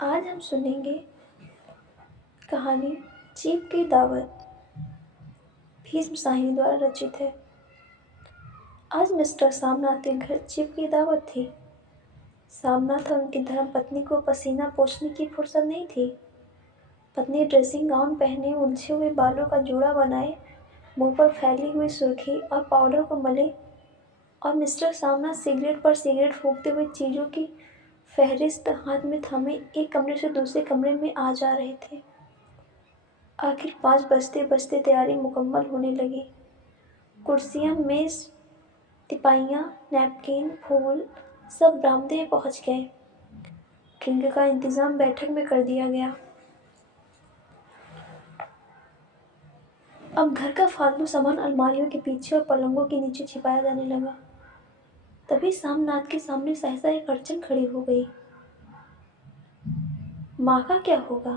آج ہم سنیں گے کہانی چیپ کی دعوت بھیشم ساہنی دوارا رچت ہے۔ آج مسٹر سامناتھ کے گھر چیپ کی دعوت تھی۔ سامناتھ اور ان کی دھرم پتنی کو پسینہ پوچھنے کی فرصت نہیں تھی۔ پتنی ڈریسنگ گاؤن پہنے، الجھے ہوئے بالوں کا جوڑا بنائے، منہ پر پھیلی ہوئی سرخی اور پاؤڈر کو ملے، اور مسٹر سامناتھ سگریٹ پر سگریٹ پھونکتے ہوئے چیزوں کی فہرست ہاتھ میں تھامے ایک کمرے سے دوسرے کمرے میں آ جا رہے تھے۔ آخر 5 بجتے بجتے تیاری مکمل ہونے لگی۔ کرسیاں، میز، تپائیاں، نیپکن، پھول سب برآمدے میں پہنچ گئے۔ ڈرنک کا انتظام بیٹھک میں کر دیا گیا۔ اب گھر کا فالتو سامان الماریوں کے پیچھے اور پلنگوں کے نیچے چھپایا جانے لگا۔ تبھی سامناتھ کے سامنے سہسا ایک اڑچن کھڑی ہو گئی۔ ماں کا کیا ہوگا؟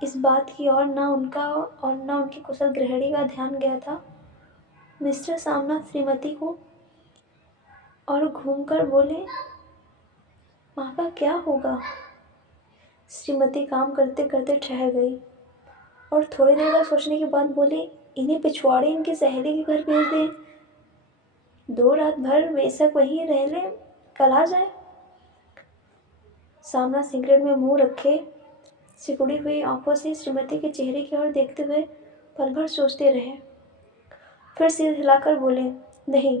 اس بات کی اور نہ ان کا اور نہ ان کی کشل گرہڑی کا دھیان گیا تھا۔ مسٹر سامناتھ شریمتی کو اور گھوم کر بولے، ماں کا کیا ہوگا؟ شریمتی کام کرتے کرتے ٹھہر گئی اور تھوڑی دیر تک سوچنے کے بعد بولی، انہیں پچھواڑے ان کی سہیلی کے گھر بھیج دیں، 2 رات بھر بے شک وہیں رہ لیں، کل آ جائیں۔ سامناتھ سگریٹ میں منہ رکھے سکڑی ہوئی آنکھوں سے شریمتی کے چہرے کی اور دیکھتے ہوئے پل بھر سوچتے رہے، پھر سر ہلا کر بولے، نہیں،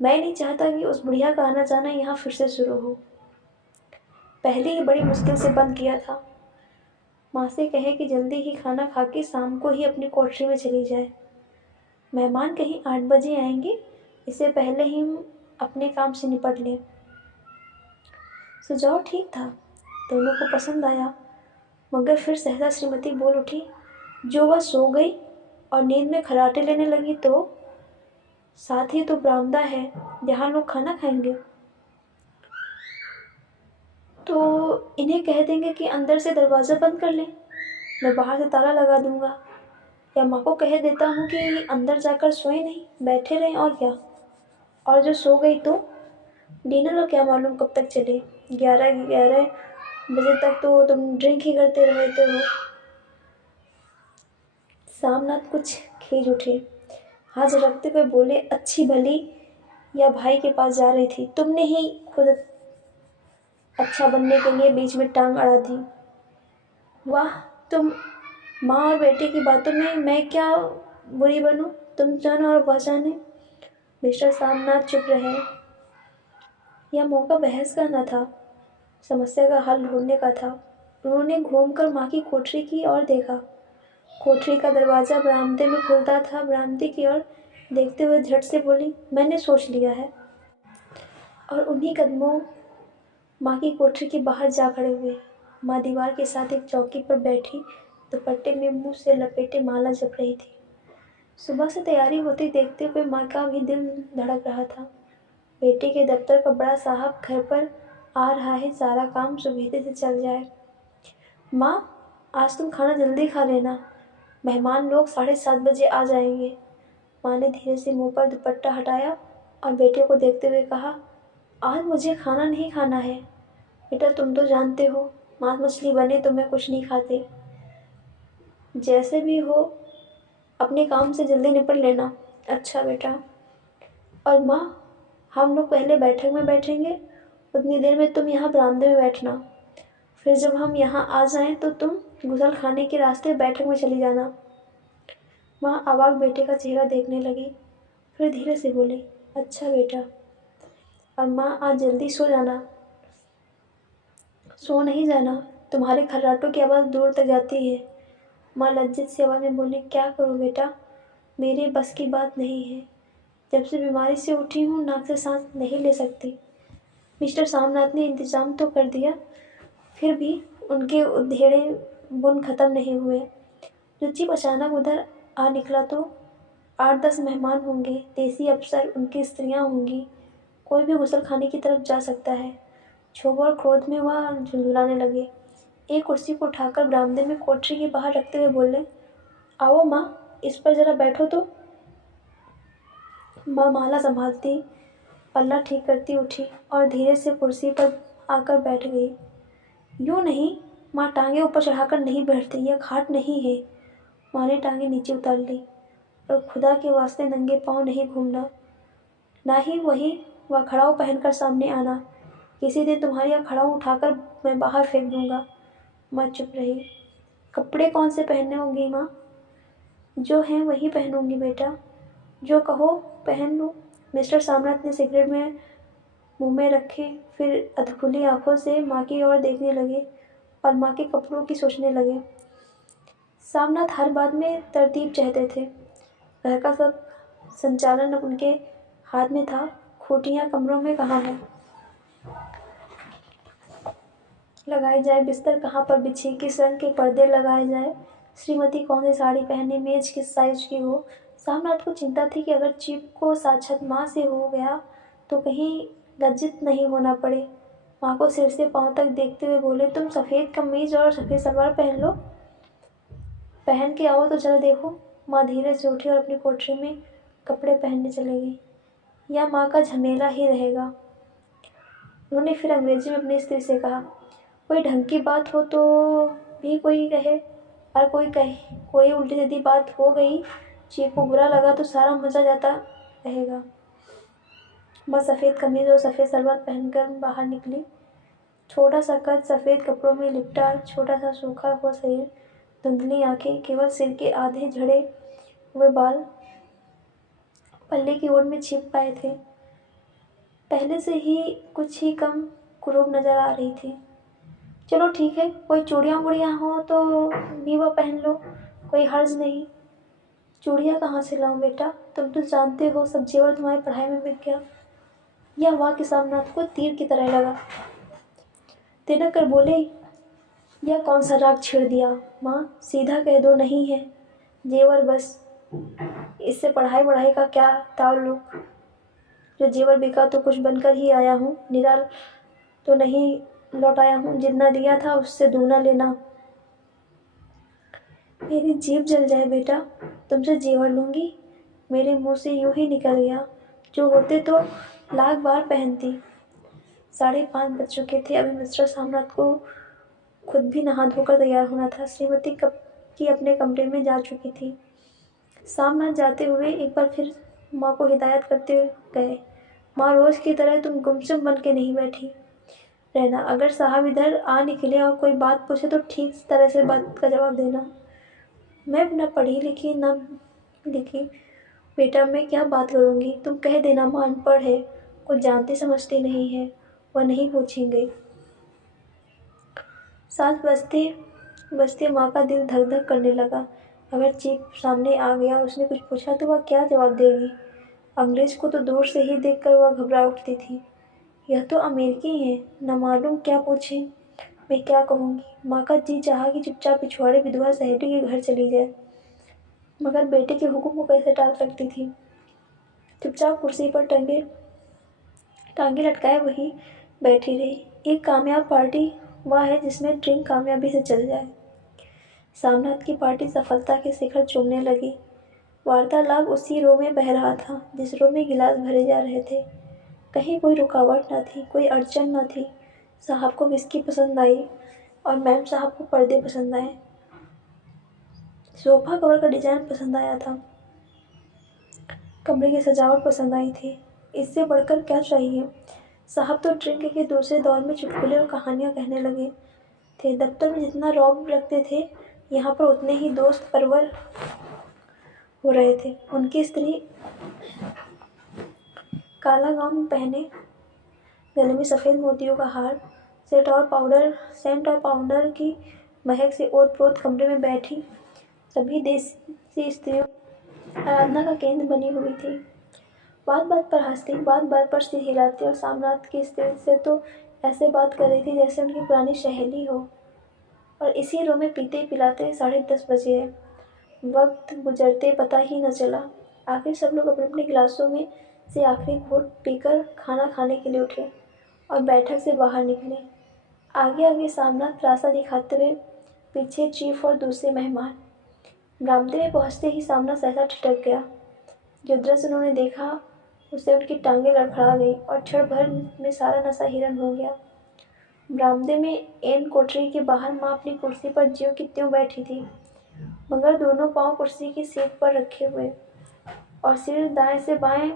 میں نہیں چاہتا کہ اس بڑھیا کا آنا جانا یہاں پھر سے شروع ہو۔ پہلے ہی بڑی مشکل سے بند کیا تھا۔ ماں سے کہے کہ جلدی ہی کھانا کھا کے شام کو ہی اپنی کوٹری میں چلی جائے۔ مہمان کہیں 8 بجے آئیں گے، اس سے پہلے ہی ہم اپنے کام سے نپٹ لیں۔ سجھاؤ ٹھیک تھا، دونوں کو پسند آیا، مگر پھر سہسا شریمتی بول اٹھی، جو وہ سو گئی اور نیند میں خراٹے لینے لگی تو ساتھ ہی تو برآمدہ ہے جہاں لوگ کھانا کھائیں گے، تو انہیں کہہ دیں گے کہ اندر سے دروازہ بند کر لیں، میں باہر سے تالا لگا دوں گا، یا ماں کو کہہ دیتا ہوں کہ اندر جا کر سوئیں نہیں، بیٹھے رہیں، اور کیا۔ اور جو سو گئی تو ڈنر کا کیا معلوم کب تک چلے، 11 بجے تک تو تم ڈرنک ہی کرتے رہتے ہو۔ سامناتھ کچھ کھیج اٹھے، ہاتھ جھٹکتے ہوئے بولے، اچھی بھلی یا بھائی کے پاس جا رہی تھی، تم نے ہی خود اچھا بننے کے لیے بیچ میں ٹانگ اڑا دی۔ واہ، تم ماں اور بیٹے کی باتوں میں کیا بری بنوں، تم جانو اور وہ جانے۔ مسٹر سامناتھ چپ رہے۔ یہ موقع بحث کا نہ تھا، سمسیا کا حل ڈھونڈنے کا تھا۔ انہوں نے گھوم کر ماں کی کوٹری کی اور دیکھا۔ کوٹری کا دروازہ برآمدے میں کھلتا تھا۔ برآمدے کی اور دیکھتے ہوئے جھٹ سے بولی، میں نے سوچ لیا ہے۔ اور انہی قدموں ماں کی کوٹری کے باہر جا کھڑے ہوئے۔ ماں دیوار کے ساتھ ایک چوکی پر بیٹھی دوپٹے میں منہ سے لپیٹے مالا جپ رہی تھی۔ صبح سے تیاری ہوتی دیکھتے ہوئے ماں کا بھی دل دھڑک رہا تھا۔ بیٹے کے دفتر کا بڑا صاحب گھر پر آ رہا ہے، سارا کام سبیتے سے چل جائے۔ ماں، آج تم کھانا جلدی کھا لینا، مہمان لوگ 7:30 بجے آ جائیں گے۔ ماں نے دھیرے سے منہ پر دوپٹہ ہٹایا اور بیٹے کو دیکھتے ہوئے کہا، آج مجھے کھانا نہیں کھانا ہے۔ بیٹا تم تو جانتے ہو، ماس مچھلی بنے تو میں کچھ نہیں کھاتے۔ جیسے بھی ہو اپنے کام سے جلدی نپٹ لینا۔ اچھا بیٹا۔ اور ماں، ہم لوگ پہلے بیٹھک میں بیٹھیں گے، اتنی دیر میں تم یہاں برآمدے میں بیٹھنا، پھر جب ہم یہاں آ جائیں تو تم غسل خانے کے راستے بیٹھک میں چلی جانا۔ ماں آواز بیٹے کا چہرہ دیکھنے لگی، پھر دھیرے سے بولی، اچھا بیٹا۔ اور ماں، آج جلدی سو جانا۔ سو نہیں جانا، تمہارے خراٹوں کی آواز دور تک جاتی ہے۔ ماں لجت سی آواز میں بولی، کیا کروں بیٹا، میرے بس کی بات نہیں ہے، جب سے بیماری سے اٹھی ہوں ناک سے سانس نہیں لے سکتی۔ مسٹر سامناتھ نے انتظام تو کر دیا، پھر بھی ان کے ادھیڑے بن ختم نہیں ہوئے۔ جو چیپ اچانک ادھر آ نکلا تو 8-10 مہمان ہوں گے، دیسی افسر، ان کی استریاں ہوں گی، کوئی بھی غسل خانے کی طرف جا سکتا ہے۔ چھوبو اور کھروچ میں وہ جھنجھلانے لگے۔ ایک کرسی کو اٹھا کر برآمدے میں کوٹری کے باہر رکھتے ہوئے بولے، آؤ ماں، اس پر ذرا بیٹھو تو۔ ماں مالا سنبھالتی، پلہ ٹھیک کرتی اٹھی اور دھیرے سے کرسی پر آ کر بیٹھ گئی۔ यूँ नहीं, माँ टांगे ऊपर चढ़ाकर नहीं बैठती, यह खाट नहीं है। माँ ने टांगे नीचे उतार ली। और खुदा के वास्ते नंगे पाँव नहीं घूमना, ना ही वह खड़ाऊ पहनकर सामने आना। किसी दिन तुम्हारी यह खड़ाऊ उठाकर मैं बाहर फेंक दूंगा। माँ चुप रही। कपड़े कौन से पहनने होंगी माँ? जो हैं वही पहनूंगी बेटा, जो कहो पहन लूँ। मिस्टर सामनाथ ने सिगरेट में मुंह में रखे, फिर अधखुली आंखों से माँ की ओर देखने लगे और माँ के कपड़ों की सोचने लगे। सामनाथ हर बात में तरतीब चाहते थे। घर का सब संचालन अब उनके हाथ में था। खूंटियाँ कमरों में कहाँ है लगाई जाए, बिस्तर कहाँ पर बिछे, किस रंग के पर्दे लगाए जाए, श्रीमती कौन सी साड़ी पहने, मेज किस साइज की हो। सामनाथ को चिंता थी कि अगर चीफ को साक्षात माँ से हो गया तो कहीं लज्जित नहीं होना पड़े। माँ को सिर से पाँव तक देखते हुए बोले, तुम सफ़ेद कमीज और सफ़ेद सलवार पहन लो, पहन के आओ तो जरा देखो। माँ धीरे से उठी और अपनी कोठरी में कपड़े पहनने चले गई। यह माँ का झमेला ही रहेगा। उन्होंने फिर अंग्रेजी में अपनी स्त्री से कहा, कोई ढंग की बात हो तो भी कोई कहे, और कोई उल्टी सीधी बात हो गई, चीफ को बुरा लगा तो सारा मज़ा जाता रहेगा। बस सफ़ेद कमीज और सफ़ेद सलवार पहनकर बाहर निकली। छोटा सा कद, सफ़ेद कपड़ों में लिपटा छोटा सा सूखा हुआ शरीर, धुंधली आंखें, केवल सिर के आधे झड़े हुए बाल पल्ले की ओर में छिप पाए थे। पहले से ही कुछ ही कम कुरूप नजर आ रही थी। चलो ठीक है, कोई चूड़ियाँ वूड़ियाँ हो तो भी वह पहन लो, कोई हर्ज नहीं। चूड़ियाँ कहाँ से लाऊं बेटा, तुम तो जानते हो सब जेवर तुम्हारी पढ़ाई में बिक गया। यह वाक्य सामनाथ को तीर की तरह लगा। तिनक कर बोले, यह कौन सा राग छेड़ दिया माँ, सीधा कह दो नहीं है जेवर, बस। इससे पढ़ाई वढ़ाई का क्या ताल्लुक? जो जेवर बिका तो कुछ बनकर ही आया हूँ, निरा तो नहीं लौटाया हूँ। जितना दिया था उससे दूना लेना। मेरी जीभ जल जाए बेटा, तुमसे जेवर लूँगी, मेरे मुंह से यूं ही निकल गया। जो होते तो लाख बार पहनती। 5:30 बज चुके थे। अभी मिस्टर सामनाथ को खुद भी नहा धोकर तैयार होना था। श्रीमती कब की अपने कमरे में जा चुकी थी। सामनाथ जाते हुए एक बार फिर माँ को हिदायत करते गए, माँ रोज़ की तरह तुम गुमसुम बन के नहीं बैठी रहना। अगर साहब इधर आ निकले और कोई बात पूछे तो ठीक तरह से बात का जवाब देना। मैं न पढ़ी लिखी न लिखी बेटा, मैं क्या बात करूँगी। तुम कह देना माँ अनपढ़ है, कुछ जानती समझती नहीं है, वह नहीं पूछेंगे। 7 बजते बजते माँ का दिल धक धक करने लगा। अगर चीफ सामने आ गया और उसने कुछ पूछा तो वह क्या जवाब देगी। अंग्रेज को तो दूर से ही देखकर वह घबरा उठती थी। यह तो अमेरिकी है, न मालूम क्या पूछे, मैं क्या कहूँगी। माँ का जी चाहा कि चुपचाप पिछवाड़े विधवा सहेली के घर चली जाए, मगर बेटे के हुक्म को कैसे टाल सकती थी। चुपचाप कुर्सी पर टांगे लटकाए वही बैठी रही। एक कामयाब पार्टी वह है जिसमें ड्रिंक कामयाबी से चल जाए। सामनाथ की पार्टी सफलता के शिखर चूमने लगी। वार्तालाप उसी रो में बह रहा था जिस रो में गिलास भरे जा रहे थे। कहीं कोई रुकावट न थी, कोई अड़चन न थी। साहब को विस्की पसंद आई और मैम साहब को पर्दे पसंद आए। सोफा कवर का डिजाइन पसंद आया था, कमरे की सजावट पसंद आई थी। इससे बढ़कर क्या चाहिए। साहब तो ड्रिंक के दूसरे दौर में चुटकुले और कहानियाँ कहने लगे थे। दफ्तर में जितना रौब रखते थे, यहाँ पर उतने ही दोस्त परवर हो रहे थे। उनकी स्त्री काला गाउन पहने, गले में सफ़ेद मोतियों का हार, सेंट और पाउडर की महक से ओत-प्रोत कमरे में बैठी सभी देसी स्त्रियों आराधना का केंद्र बनी हुई थी। बात बात पर हंसती, बात बात पर सिर हिलाती और सामनाथ की स्त्री से तो ऐसे बात कर रही थी जैसे उनकी पुरानी सहेली हो। और इसी रो में पीते पिलाते 10:30 बज गए। वक्त गुजरते पता ही न चला। आखिर सब लोग अपने अपने गिलासों में से आखिरी घूंट पीकर खाना खाने के लिए उठे और बैठक से बाहर निकले। आगे आगे सामनाथ रास्ता दिखाते हुए, पीछे चीफ और दूसरे मेहमान। बरामदे में पहुंचते ही सामना सहसा ठिठक गया। जो दृश्य उन्होंने देखा उससे उनकी टांगें लड़खड़ा गई और क्षण भर में सारा नशा हिरन हो गया। बरामदे में एन कोठरी के बाहर माँ अपनी कुर्सी पर ज्यों की त्यों बैठी थी, मगर दोनों पांव कुर्सी की सीट पर रखे हुए और सिर दाएं से बाएं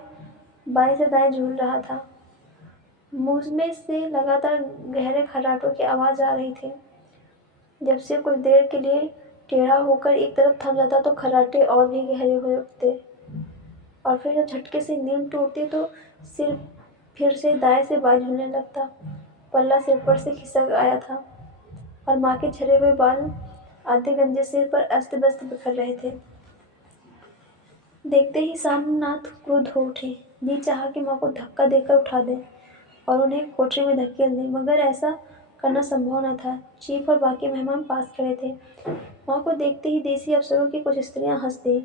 बाएं से दाएं झूल रहा था। मुंह में से लगातार गहरे खर्राटों की आवाज आ रही थी। जब सिर कुछ देर के लिए टेढ़ा होकर एक तरफ थम जाता तो खर्राटे और भी गहरे हो उठते, और फिर जब झटके से नींद टूटती तो सिर फिर से दाएं से बाएं झूलने लगता। पल्ला सिर पर से खिसक आया था और माँ के झरे हुए बाल आधे गंजे सिर पर अस्त व्यस्त बिखर रहे थे। देखते ही सामनाथ क्रुद्ध हो उठे। जी चाहा कि माँ को धक्का देकर उठा दें और उन्हें कोठरी में धकेल दें, मगर ऐसा करना संभव न था। चीफ और बाकी मेहमान पास खड़े थे। माँ को देखते ही देसी अफसरों की कुछ स्त्रियां हंस दी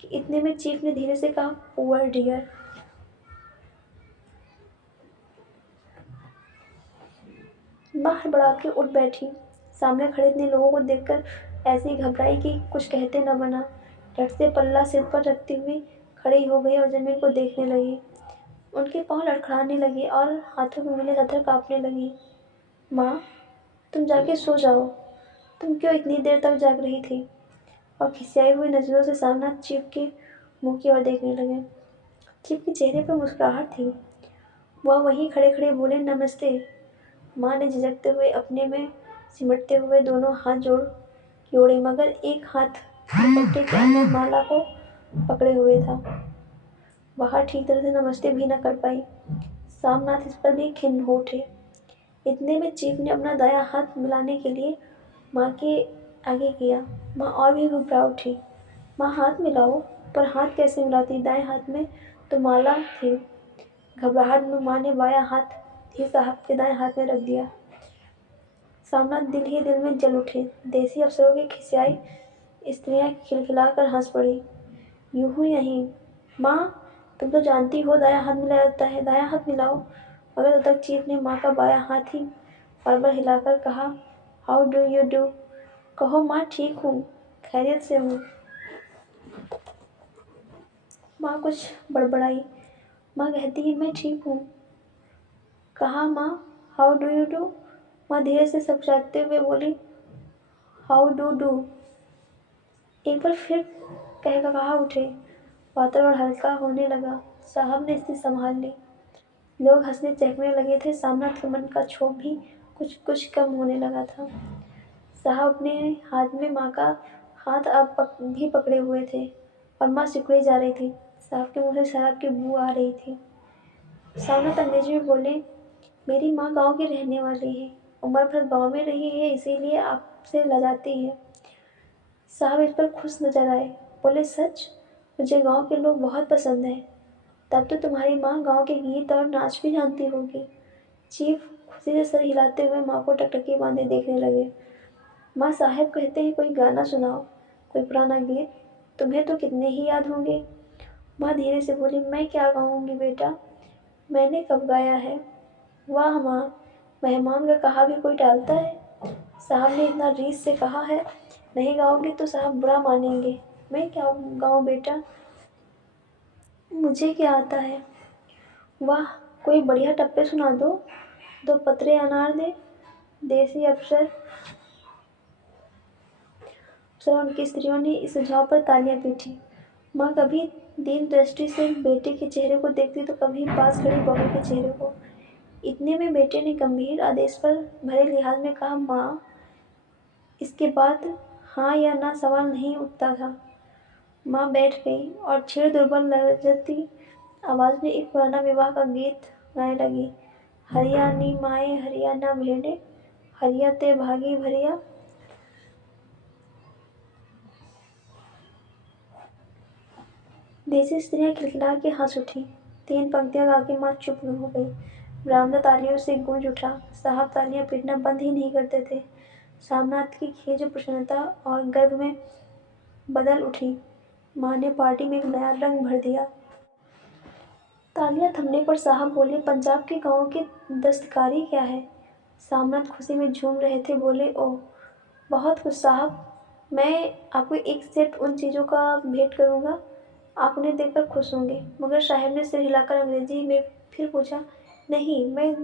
कि इतने में चीफ ने धीरे से कहा, पुअर डियर। माँ हड़बड़ा के उठ बैठी। सामने खड़े इतने लोगों को देखकर ऐसी घबराई कि कुछ कहते न बना। झट से पल्ला सिर पर रखती हुई खड़ी हो गई और जमीन को देखने लगी। उनके पांव लड़खड़ाने लगे और हाथों की उंगलियां थरथर कांपने लगी। माँ, तुम जाके सो जाओ। तुम क्यों इतनी देर तक जाग रही थी? और खिसियाई हुई नजरों से सामनाथ चीफ के मुंह की ओर देखने लगे। चीफ के चेहरे पर मुस्कुराहट थी। वह वहीं खड़े खड़े बोले, नमस्ते। माँ ने झिझकते हुए अपने में सिमटते हुए दोनों हाथ जोड़े, मगर एक हाथ दुपट्टे के अंदर माला को पकड़े हुए था। वह ठीक तरह से नमस्ते भी न कर पाई। सामनाथ इस पर भी खिन्न हो उठे। इतने में चीफ ने अपना दायां हाथ मिलाने के लिए माँ के आगे किया। माँ और भी घबरा उठी। माँ, हाथ मिलाओ। पर हाथ कैसे मिलाती? दाएं हाथ में तो माला थी। घबराहट में माँ ने बायां हाथ ही साहब के दाएं हाथ में रख दिया। सामनाथ दिल ही दिल में जल उठे। देसी अफसरों की खिसियाई स्त्रियां खिलखिलाकर हंस पड़ी। यूं ही नहीं माँ, तुम तो जानती हो दायां हाथ मिलाया जाता है, दायां हाथ मिलाओ। मगर तब तक चीफ ने माँ का बायां हाथ ही बार बार हिलाकर कहा, हाउ डू यू डू। कहो माँ, ठीक हूँ, खैरियत से हूँ। माँ कुछ बड़बड़ाई। माँ कहती है, मैं ठीक हूँ। कहा माँ, हाउ डू यू डू। माँ धीरे से सकचाते हुए बोली, हाउ डू डू। एक बार फिर कहा उठे। वातावरण हल्का होने लगा। साहब ने स्थिति संभाल ली। लोग हंसने चहकने लगे थे। सामनाथ के मन का क्षोभ भी कुछ कुछ कम होने लगा था। साहब अपने हाथ में माँ का हाथ भी पकड़े हुए थे और माँ सिकुड़ी जा रही थी। साहब के मुंह से शराब की बू आ रही थी। सामनाथ अंग्रेजी में बोले, मेरी माँ गांव की रहने वाली है, उम्र भर गांव में रही है, इसीलिए आपसे लजाती है। साहब इस पर खुश नजर आए। बोले, सच? मुझे गांव के लोग बहुत पसंद हैं। तब तो तुम्हारी माँ गांव के गीत और नाच भी जानती होगी। चीफ खुशी से सर हिलाते हुए माँ को टकटकी बांधे देखने लगे। माँ, साहब कहते हैं कोई गाना सुनाओ, कोई पुराना गीत। तुम्हें तो कितने ही याद होंगे। माँ धीरे से बोली, मैं क्या गाऊंगी बेटा, मैंने कब गाया है। वाह माँ, मेहमान का कहा भी कोई टालता है। साहब ने इतना रीस से कहा है, नहीं गाओगे तो साहब बुरा मानेंगे। मैं क्या गाऊं बेटा, मुझे क्या आता है। वाह, कोई बढ़िया टप्पे सुना दो, दो पतरे अनार दे। देसी अफसर उनकी स्त्रियों ने इस सुझाव पर तालियां पीटी। माँ कभी दीन दृष्टि से बेटे के चेहरे को देखती तो कभी पास खड़ी बहू के चेहरे को। इतने में बेटे ने गंभीर आदेश पर भरे लिहाज में कहा, माँ। इसके बाद हाँ या ना सवाल नहीं उठता था। माँ बैठ गई और छेड़ दुर्बल लहजती आवाज में एक पुराना विवाह का गीत गाने लगी। हरियाणी माए हरियाणा भेड़े, हरिया ते भागी भरिया। देसी स्त्रियां खिलखिला के हंस उठी। 3 पंक्तियां गा के माँ चुप हो गई। बरामदा तालियों से गूंज उठा। साहब तालियां पीटना बंद ही नहीं करते थे। सामनाथ की खींच प्रसन्नता और गर्व में बदल उठी। माँ ने पार्टी में एक नया रंग भर दिया। तालियां थमने पर साहब बोले, पंजाब के गांवों की दस्तकारी क्या है। सामनाथ खुशी में झूम रहे थे। बोले, ओह, बहुत कुछ साहब। मैं आपको एक सेट उन चीज़ों का भेंट करूंगा, आप उन्हें देखकर खुश होंगे। मगर साहब ने सिर हिलाकर अंग्रेजी में फिर पूछा, नहीं, मैं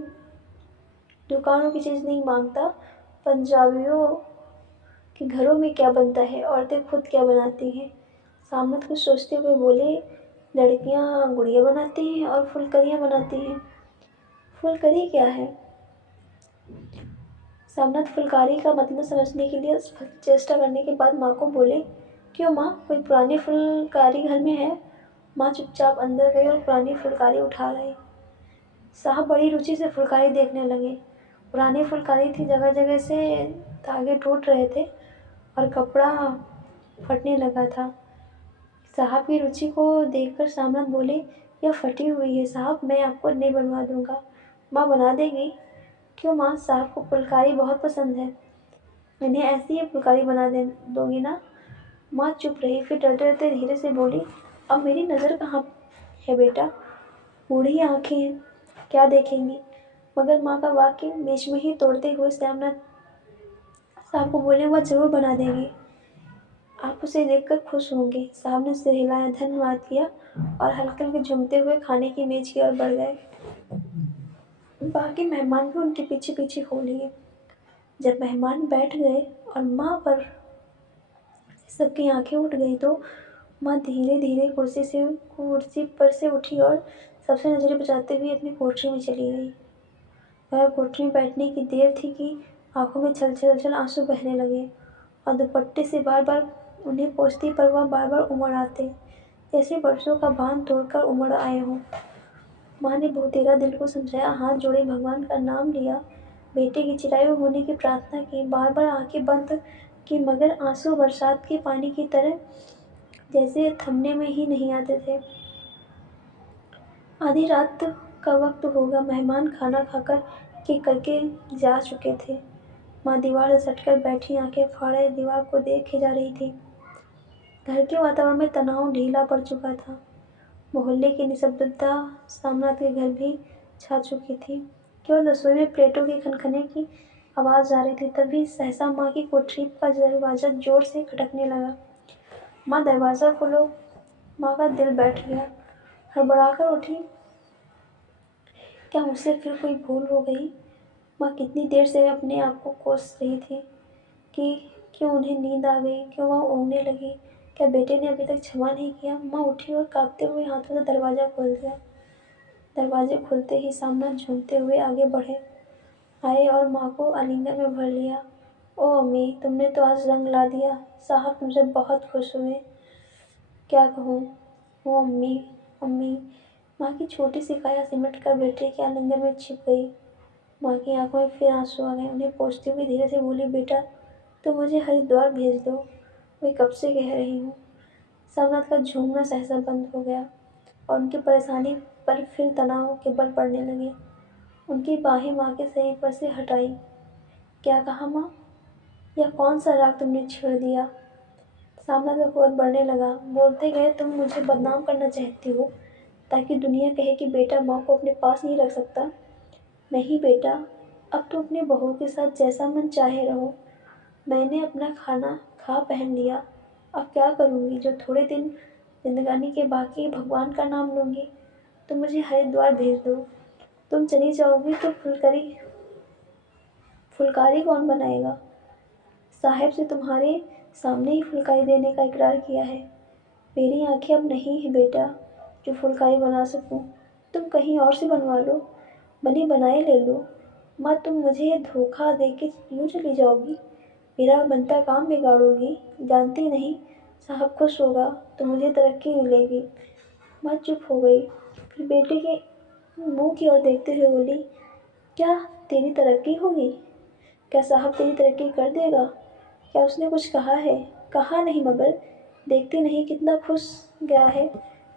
दुकानों की चीज़ नहीं मांगता। पंजाबियों के घरों में क्या बनता है, औरतें खुद क्या बनाती हैं। सामंत कुछ सोचते हुए बोले, लड़कियां गुड़िया बनाती हैं और फुलकरियाँ बनाती हैं। फुलकरी क्या है? सामंत फुलकारी का मतलब समझने के लिए चेष्टा करने के बाद माँ को बोले, क्यों माँ, कोई पुरानी फुलकारी घर में है? माँ चुपचाप अंदर गई और पुरानी फुलकारी उठा लाई। साहब बड़ी रुचि से फुलकारी देखने लगे। पुरानी फुलकारी थी, जगह जगह से धागे टूट रहे थे और कपड़ा फटने लगा था। साहब की रुचि को देखकर सामंत बोले, यह फटी हुई है साहब, मैं आपको नई बनवा दूंगा। माँ बना देगी? क्यों माँ, साहब को फुलकारी बहुत पसंद है, इन्हें ऐसी ही फुलकारी बना दे दोगी ना? माँ चुप रही, फिर डरते डरते धीरे से बोली, अब मेरी नज़र कहाँ है बेटा, बूढ़ी आंखें हैं, क्या देखेंगी? मगर माँ का वाक्य बीच में ही तोड़ते हुए श्यामनाथ साहब को बोले, वह जरूर बना देगी, आप उसे देखकर खुश होंगे। साहब ने सिर हिलाया, धन्यवाद किया और हल्के हल्के झूमते हुए खाने की मेज की ओर बढ़ गए। बाकी मेहमान भी उनके पीछे पीछे हो लिए। जब मेहमान बैठ गए और माँ पर सबकी आंखें उठ गई तो माँ धीरे धीरे कुर्सी पर से उठी और सबसे नजरें बचाते हुए अपनी कोठरी में चली गई। वह कोठरी में बैठने की देर थी कि आंखों में छल छल छल आंसू बहने लगे और दुपट्टे से बार बार उन्हें पोंछती पर वह बार बार उमड़ आते, जैसे बरसों का बांध तोड़कर उमड़ आए हों। माँ ने बहुतेरा दिल को समझाया, हाथ जोड़े भगवान का नाम लिया, बेटे की चिरायु होने की प्रार्थना की, बार बार आंखें बंद की, मगर आंसू बरसात के पानी की तरह जैसे थमने में ही नहीं आते थे। आधी रात का वक्त होगा, मेहमान खाना खाकर के करके जा चुके थे। माँ दीवार से सटकर बैठी, आंखें फाड़े दीवार को देखे जा रही थी। घर के वातावरण में तनाव ढीला पड़ चुका था। मोहल्ले की निशब्दता सामनाथ के घर भी छा चुकी थी। केवल रसोई में प्लेटों के खनखने की आवाज़ आ रही थी। तभी सहसा माँ की कोठरी का दरवाज़ा जोर से खटकने लगा। माँ, दरवाज़ा खोलो। माँ का दिल बैठ गया, हड़बड़ाकर उठी, क्या मुझसे फिर कोई भूल हो गई? माँ कितनी देर से अपने आप को कोस रही थी कि क्यों उन्हें नींद आ गई, क्यों वह ऊँघने लगी, क्या बेटे ने अभी तक क्षमा नहीं किया? माँ उठी और कांपते हुए हाथों से दरवाज़ा खोल दिया। दरवाजे खुलते ही सामना झूमते हुए आगे बढ़े आए और माँ को आलिंगन में भर लिया। ओ अम्मी, तुमने तो आज रंग ला दिया, साहब तुमसे बहुत खुश हुए। क्या कहूँ? ओ अम्मी, अम्मी। माँ की छोटी सी काया सिमट कर बेटे के आलिंगन में छिप गई। माँ की आंखों में फिर आंसू आ गए। उन्हें पोंछते हुए धीरे से बोली, बेटा तो मुझे हरिद्वार भेज दो, मैं कब से कह रही हूँ। सामनाथ का झूमना सहसा बंद हो गया और उनकी परेशानी पर फिर तनाव के बल पड़ने लगे। उनकी बाहें माँ के शरीर पर से हटाई। क्या कहा माँ? यह कौन सा राग तुमने छेड़ दिया? सामनाथ का क्रोध बढ़ने लगा। बोलते गए, तुम मुझे बदनाम करना चाहती हो ताकि दुनिया कहे कि बेटा माँ को अपने पास नहीं रख सकता। नहीं बेटा, अब तुम अपनी बहू के साथ जैसा मन चाहे रहो। मैंने अपना खाना खा पहन लिया, अब क्या करूँगी? जो थोड़े दिन जिंदगानी के बाकी भगवान का नाम लूँगी। तुम मुझे हरिद्वार भेज दो। तुम चली जाओगी तो फुलकारी कौन बनाएगा? साहेब से तुम्हारे सामने ही फुलकारी देने का इकरार किया है। मेरी आंखें अब नहीं है बेटा जो फुलकारी बना सकूं। तुम कहीं और से बनवा लो, बनी बनाए ले लो। माँ, तुम मुझे धोखा दे के यूँ चली जाओगी, मेरा बनता काम बिगाड़ोगी। जानती नहीं, साहब खुश होगा तो मुझे तरक्की मिलेगी। माँ चुप हो गई, फिर बेटे के मुंह की ओर देखते हुए बोली, क्या तेरी तरक्की होगी? क्या साहब तेरी तरक्की कर देगा? क्या उसने कुछ कहा है? कहा नहीं, मगर देखती नहीं कितना खुश गया है।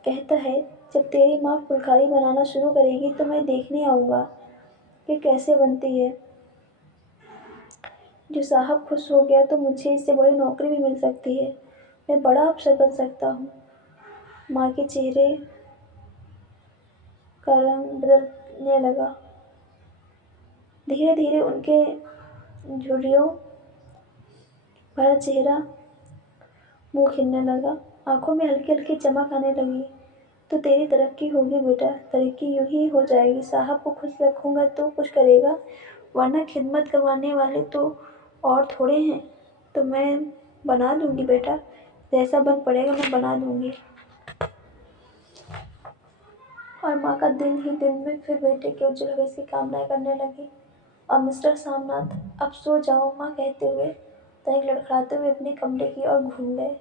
कहता है, जब तेरी माँ फुलकारी बनाना शुरू करेगी तो मैं देखने आऊँगा कि कैसे बनती है। जो साहब खुश हो गया तो मुझे इससे बड़ी नौकरी भी मिल सकती है, मैं बड़ा अफसर बन सकता हूँ। माँ के चेहरे का रंग बदलने लगा। धीरे धीरे उनके झुर्रियों भरा चेहरा मुंह खिलने लगा, आंखों में हल्की हल्की चमक आने लगी। तो तेरी तरक्की होगी बेटा, तरक्की यूं ही हो जाएगी। साहब को खुश रखूंगा तो कुछ करेगा, वरना खिदमत करवाने वाले तो और थोड़े हैं। तो मैं बना दूंगी बेटा, जैसा बन पड़ेगा मैं बना दूंगी। और माँ का दिन ही दिन में फिर बेटे के उज्जवल भविष्य की कामनाएं करने लगी। और मिस्टर सामनाथ, अब सो जाओ माँ कहते हुए तनिक लड़खड़ाते हुए अपने कमरे की ओर घूम गए।